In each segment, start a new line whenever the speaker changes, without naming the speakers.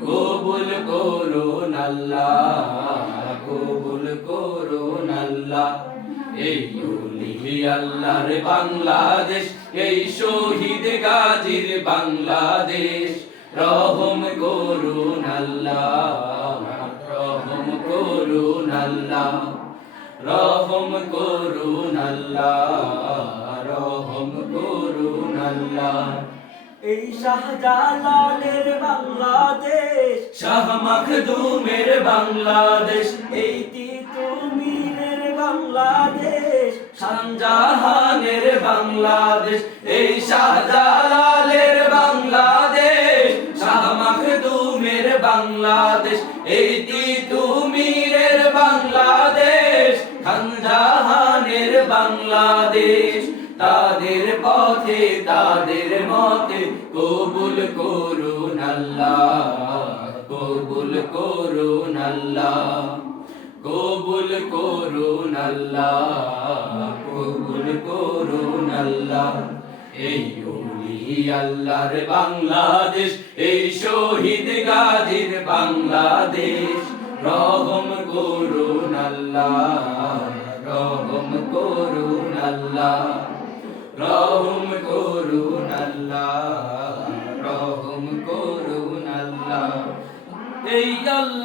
কবুল করুন আল্লাহ কবুল করুন আল্লাহ এই অলি আল্লাহর বাংলাদেশ, এই শহীদ গাজীর বাংলাদেশ। রহম করুন আল্লাহ রহম করুন আল্লাহ রহম করুন আল্লাহ রহম করুন আল্লাহ
এই শাহজালালের বাংলাদেশ।
শাহ মখদুমের বাংলাদেশ।
এই তিতুমিরের বাংলাদেশ।
শাহজাহানের বাংলাদেশ। এই শাহজালালের বাংলাদেশ। শাহ মখদুমের বাংলাদেশ। এই তিতুমিরের বাংলাদেশ। খানজাহানের বাংলাদেশ। তাদের পথে, তাদের মতে কবুল করুন আল্লাহ, কবুল করুন আল্লাহ, কবুল করুন আল্লাহ, কবুল করুন আল্লাহ। এই আল্লাহর বাংলাদেশ, এই শহীদ গাজীর বাংলাদেশ, রহম করুন আল্লাহ।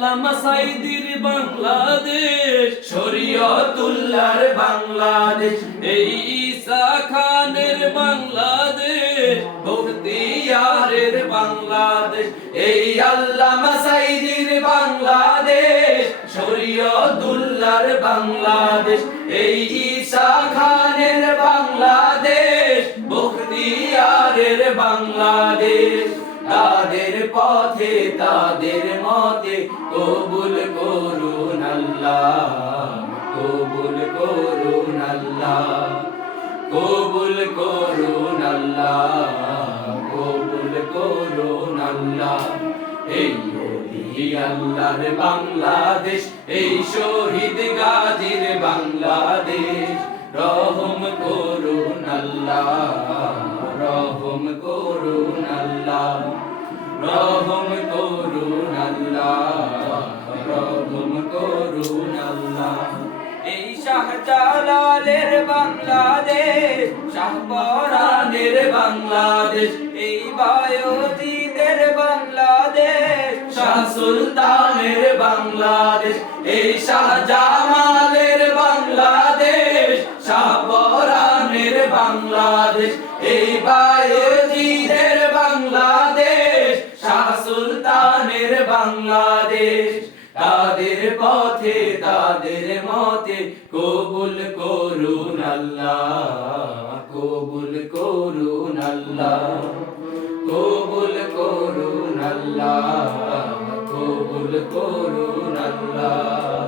আল্লাহ মাসাইদির বাংলাদেশ, শরীয়তুল্লাহর বাংলাদেশ, এই ঈসা খানের বাংলাদেশ, বখতিয়ারের বাংলাদেশ, এই আল্লাহ মাসাইদির বাংলাদেশ, শরীয়তুল্লাহর বাংলাদেশ, এই ঈসা খানের বাংলাদেশ, বখতিয়ারের বাংলাদেশ। তাদের পথে, তাদের মতে কবুল করুন আল্লাহ, কবুল করুন আল্লাহ, কবুল করুন আল্লাহ, কবুল করুন আল্লাহ। এই আল্লাহর বাংলাদেশ, এই শহীদ গাজীর বাংলাদেশ, রহম করুন আল্লাহ। রহম করুন রহম করুন রহম করুন আল্লাহ। এই শাহজালালের বাংলাদেশ শাহপরানের বাংলাদেশ, এই বায়োজিদের বাংলাদেশ, শাহ সুলতানের বাংলাদেশ, এই শাহজামালের বাংলাদেশ এই বায়োজিদের বাংলাদেশ, শাহ বাংলাদেশ। তাদের পথে, তাদের মতে কবুল করুন আল্লাহ, কবুল করুন আল্লাহ, কবুল করুন আল্লাহ, কবুল করুন আল্লাহ।